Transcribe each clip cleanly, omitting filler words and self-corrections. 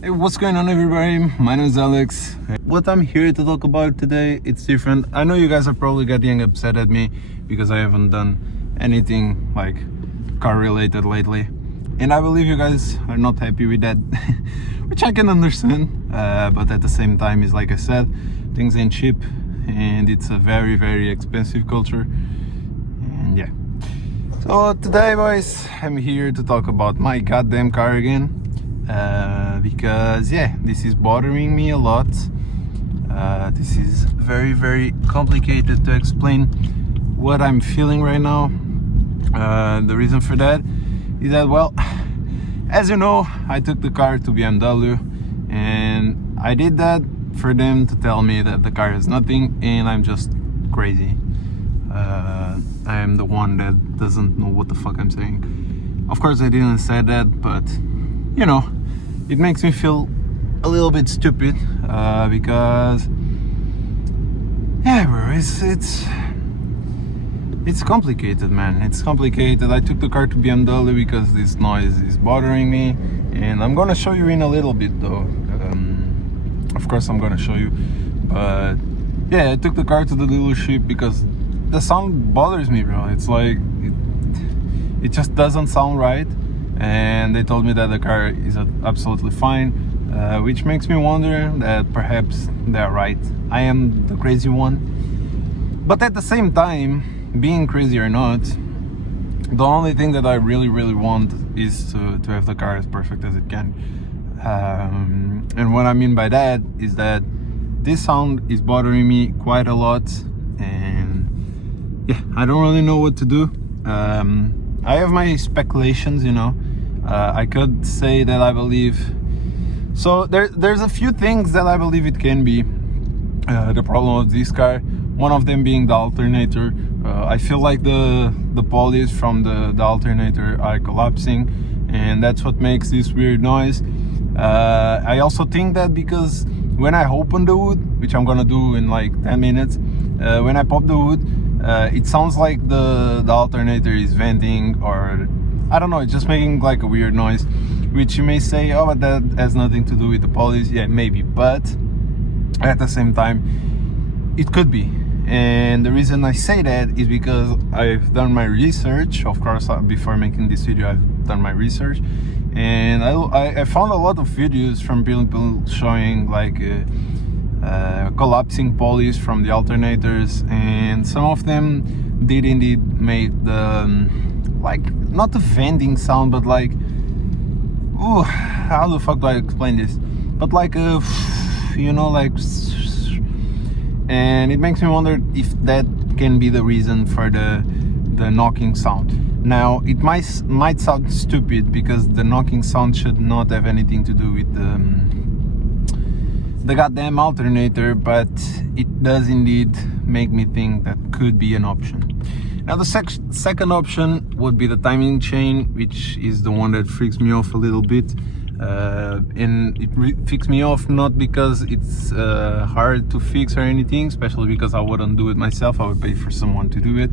Hey, what's going on, everybody? My name is Alex. What I'm here to talk about today, it's different. I know you guys are probably getting upset at me because I haven't done anything like car related lately, and I believe you guys are not happy with that, which I can understand, but at the same time, is like I said, things ain't cheap and it's a very, very expensive culture. And yeah, so today, boys, I'm here to talk about my goddamn car again. Because yeah, this is bothering me a lot. This is very, very complicated to explain what I'm feeling right now. The reason for that is that, well, as you know, I took the car to BMW, and I did that for them to tell me that the car has nothing and I'm just crazy. I am the one that doesn't know what the fuck I'm saying. Of course I didn't say that, but you know, it makes me feel a little bit stupid, because yeah, bro, it's complicated, man. It's complicated. I took the car to BMW because this noise is bothering me, and I'm gonna show you in a little bit though. Of course I'm gonna show you, but yeah, I took the car to the dealership because the sound bothers me, bro. It's like it just doesn't sound right. And they told me that the car is absolutely fine, which makes me wonder that perhaps they're right. I am the crazy one. But at the same time, being crazy or not, the only thing that I really, really want is to have the car as perfect as it can. And what I mean by that is that this sound is bothering me quite a lot, and yeah, I don't really know what to do. I have my speculations, you know. I could say that I believe, so there's a few things that I believe it can be the problem of this car. One of them being the alternator. I feel like the pulleys from the alternator are collapsing, and that's what makes this weird noise. I also think that because when I open the hood, which I'm gonna do in like 10 minutes, when I pop the hood, it sounds like the alternator is venting, or I don't know, it's just making like a weird noise, which you may say, oh, but that has nothing to do with the polish. Yeah, maybe, but at the same time, it could be. And the reason I say that is because I've done my research. Of course, before making this video, I've done my research, and I found a lot of videos from people showing like collapsing pulleys from the alternators, and some of them did indeed make the like, not the venting sound, but like, oh, how the fuck do I explain this? But like a, you know, like, and it makes me wonder if that can be the reason for the knocking sound. Now, it might sound stupid because the knocking sound should not have anything to do with the goddamn alternator, but it does indeed make me think that could be an option. Now, the second option would be the timing chain, which is the one that freaks me off a little bit. And it freaks me off not because it's hard to fix or anything, especially because I wouldn't do it myself. I would pay for someone to do it.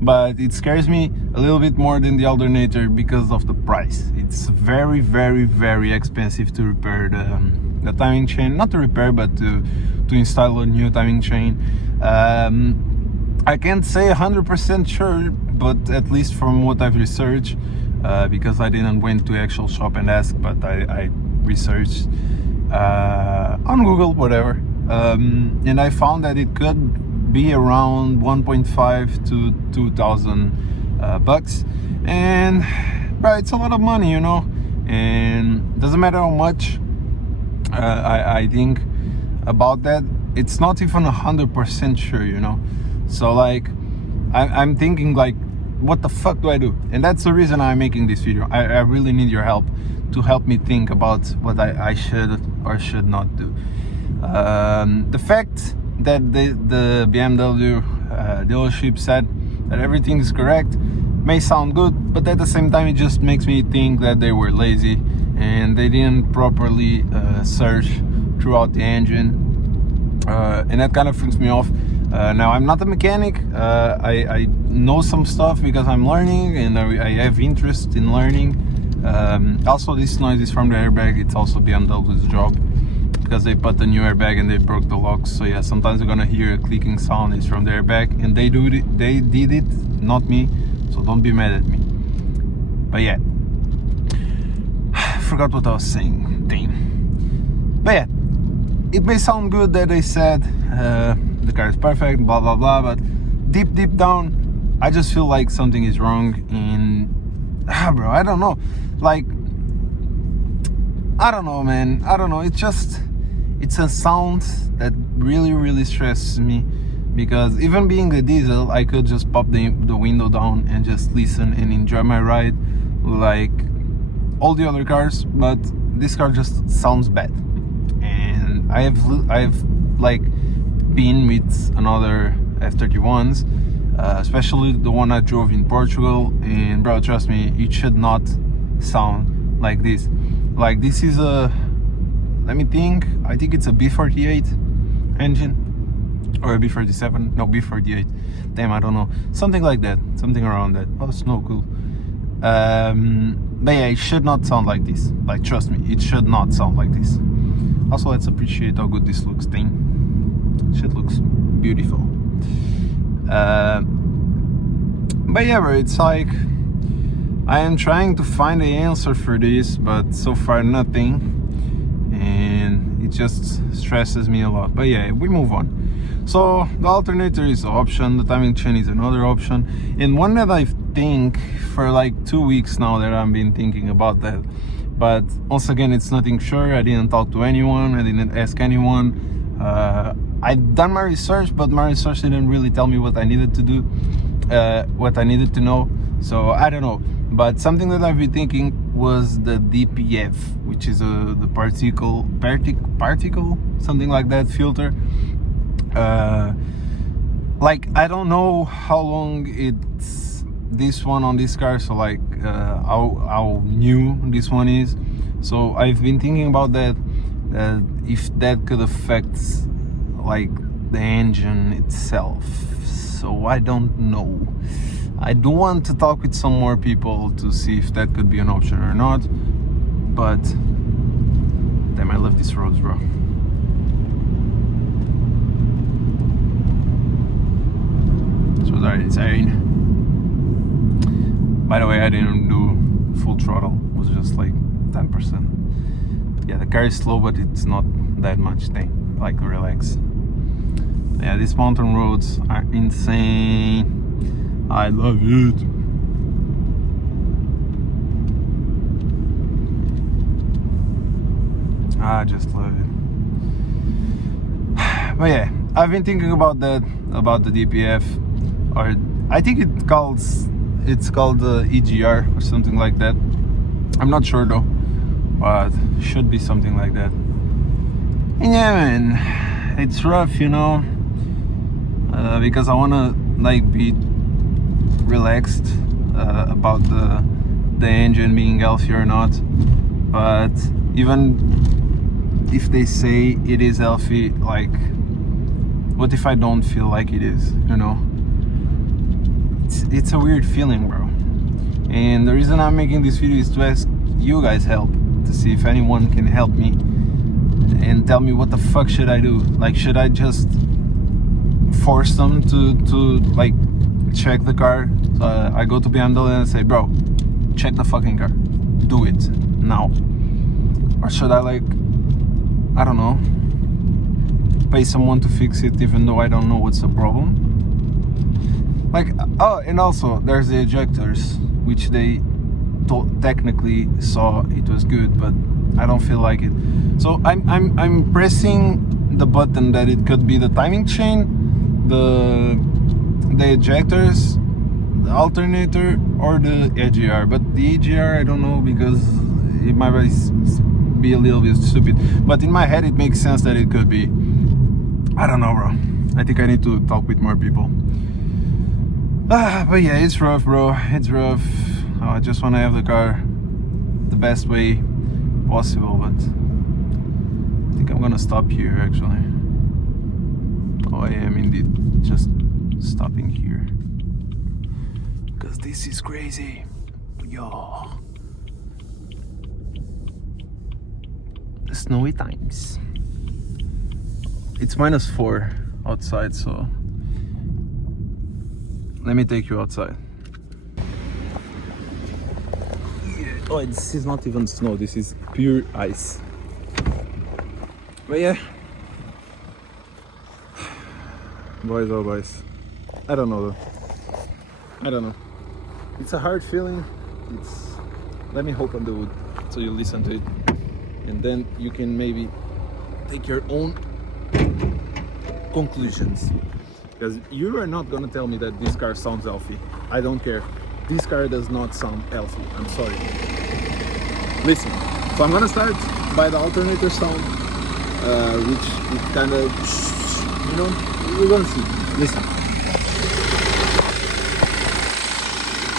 But it scares me a little bit more than the alternator because of the price. It's very, very, very expensive to repair the timing chain. Not to repair, but to install a new timing chain. I can't say 100% sure, but at least from what I've researched, because I didn't went to actual shop and ask, but I researched on Google, whatever, and I found that it could be around 1.5 to 2,000 bucks, and bro, it's a lot of money, you know, and doesn't matter how much I think about that. It's not even 100% sure, you know. So like, I'm thinking like, what the fuck do I do? And that's the reason I'm making this video. I really need your help to help me think about what I should or should not do. The fact that the BMW dealership said that everything is correct may sound good, but at the same time, it just makes me think that they were lazy and they didn't properly search throughout the engine, and that kind of freaks me off. Now, I'm not a mechanic. I know some stuff because I'm learning, and I have interest in learning. Also, this noise is from the airbag. It's also BMW's job, because they put the new airbag and they broke the locks. So yeah, sometimes you're gonna hear a clicking sound. It's from the airbag, and they did it, not me. So don't be mad at me. But yeah, I forgot what I was saying. Damn. But yeah, it may sound good that they said the car is perfect, blah blah blah, but deep down, I just feel like something is wrong. And bro, I don't know. Like, I don't know, man. I don't know. It's a sound that really stresses me, because even being a diesel, I could just pop the window down and just listen and enjoy my ride like all the other cars, but this car just sounds bad. And I've like been with another F31s, especially the one I drove in Portugal, and bro, trust me, it should not sound like this. Like, this is a, let me think, I think it's a B48 engine, or a B37, no, B48, damn, I don't know, something like that, something around that. Oh, snow, cool. But yeah, it should not sound like this. Like, trust me, it should not sound like this. Also, let's appreciate how good this looks. Thing, shit looks beautiful. But yeah, bro, it's like I am trying to find the answer for this, but so far nothing, and it just stresses me a lot. But yeah, we move on. So the alternator is an option, the timing chain is another option, and one that I think for like 2 weeks now that I've been thinking about that. But once again, it's nothing sure. I didn't talk to anyone, I didn't ask anyone. I've done my research, but my research didn't really tell me what I needed to do, what I needed to know. So I don't know. But something that I've been thinking was the DPF, which is the particle, something like that, filter. Like, I don't know how long it's this one on this car, so like how new this one is. So I've been thinking about that, if that could affect like the engine itself. So I don't know. I do want to talk with some more people to see if that could be an option or not. But damn, I love these roads, bro. This was already insane. By the way, I didn't do full throttle. It was just like 10%. Yeah, the car is slow, but it's not that much thing. Like, relax. Yeah, these mountain roads are insane. I love it. I just love it. But yeah, I've been thinking about that, about the DPF, or I think it's called EGR or something like that. I'm not sure though, but should be something like that. And yeah, man, it's rough, you know, because I wanna like be relaxed about the engine being healthy or not. But even if they say it is healthy, like, what if I don't feel like it is, you know? It's a weird feeling, bro. And the reason I'm making this video is to ask you guys help, to see if anyone can help me and tell me what the fuck should I do. Like, should I just force them to like check the car? So I go to BMW and I say, bro, check the fucking car, do it now. Or should I, like, I don't know, pay someone to fix it even though I don't know what's the problem? Like, oh, and also there's the ejectors, which they technically saw it was good, but I don't feel like it. So I'm pressing the button that it could be the timing chain, the ejectors, the alternator, or the EGR. But the EGR, I don't know, because it might be a little bit stupid. But in my head, it makes sense that it could be. I don't know, bro. I think I need to talk with more people. But yeah, it's rough, bro. It's rough. I just want to have the car the best way possible, but I think I'm gonna stop here, actually. Oh, I am indeed just stopping here, because this is crazy. Yo, snowy times. It's -4 outside, so let me take you outside. Oh, this is not even snow, this is pure ice. But yeah, boys, oh boys, I don't know though. I don't know. It's a hard feeling. It's. Let me open the wood so you listen to it, and then you can maybe take your own conclusions. Because you are not gonna tell me that this car sounds healthy. I don't care. This car does not sound healthy. I'm sorry. Listen. So I'm gonna start by the alternator sound, which it kind of, you know, we're gonna see. Listen.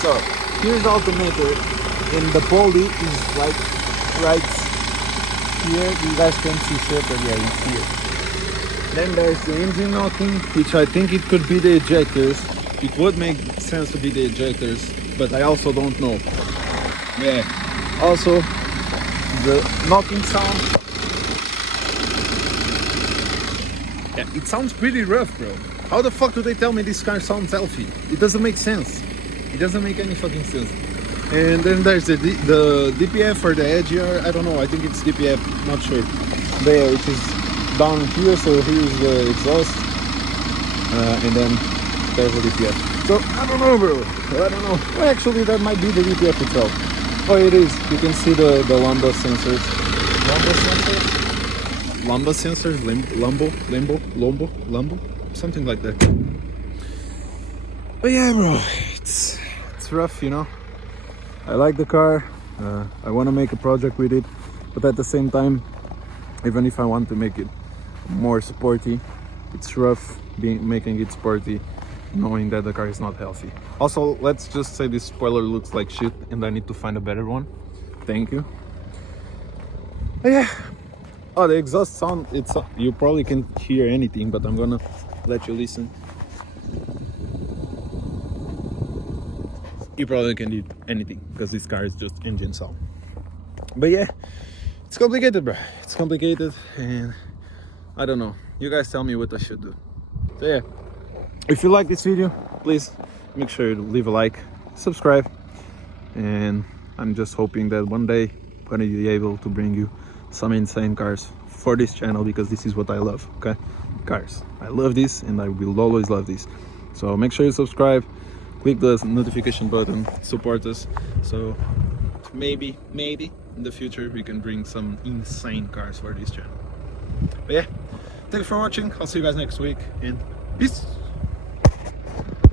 So here's the alternator, and the poly is like right here. You guys can see shit, but yeah, it's here. Then there's the engine knocking, which I think it could be the ejectors. It would make sense to be the ejectors, but I also don't know. Yeah. Also, the knocking sound. Yeah, it sounds pretty rough, bro. How the fuck do they tell me this car sounds healthy? It doesn't make sense. It doesn't make any fucking sense. And then there's the DPF or the EGR. I don't know. I think it's DPF. Not sure. There, which is down here. So here's the exhaust, and then there's the DPF. So I don't know, bro. I don't know. Well, actually, that might be the DPF itself. Oh, it is. You can see the lambda sensors. Lambda sensors. Lambo, something like that. But yeah, bro, it's rough, you know. I like the car. I want to make a project with it, but at the same time, even if I want to make it more sporty, it's rough making it sporty, knowing that the car is not healthy. Also, let's just say this spoiler looks like shit, and I need to find a better one. Thank you. But yeah. Oh, the exhaust sound. It's you probably can't hear anything, but I'm gonna let you listen. You probably can't hear anything because this car is just engine sound. But yeah, it's complicated, bro. It's complicated, and I don't know. You guys tell me what I should do. So yeah, if you like this video, please make sure to leave a like, subscribe, and I'm just hoping that one day I'm gonna be able to bring you some insane cars for this channel, because this is what I love. Okay, cars. I love this, and I will always love this. So make sure you subscribe, click the notification button, support us, so maybe in the future we can bring some insane cars for this channel. But yeah, thanks for watching. I'll see you guys next week, and peace.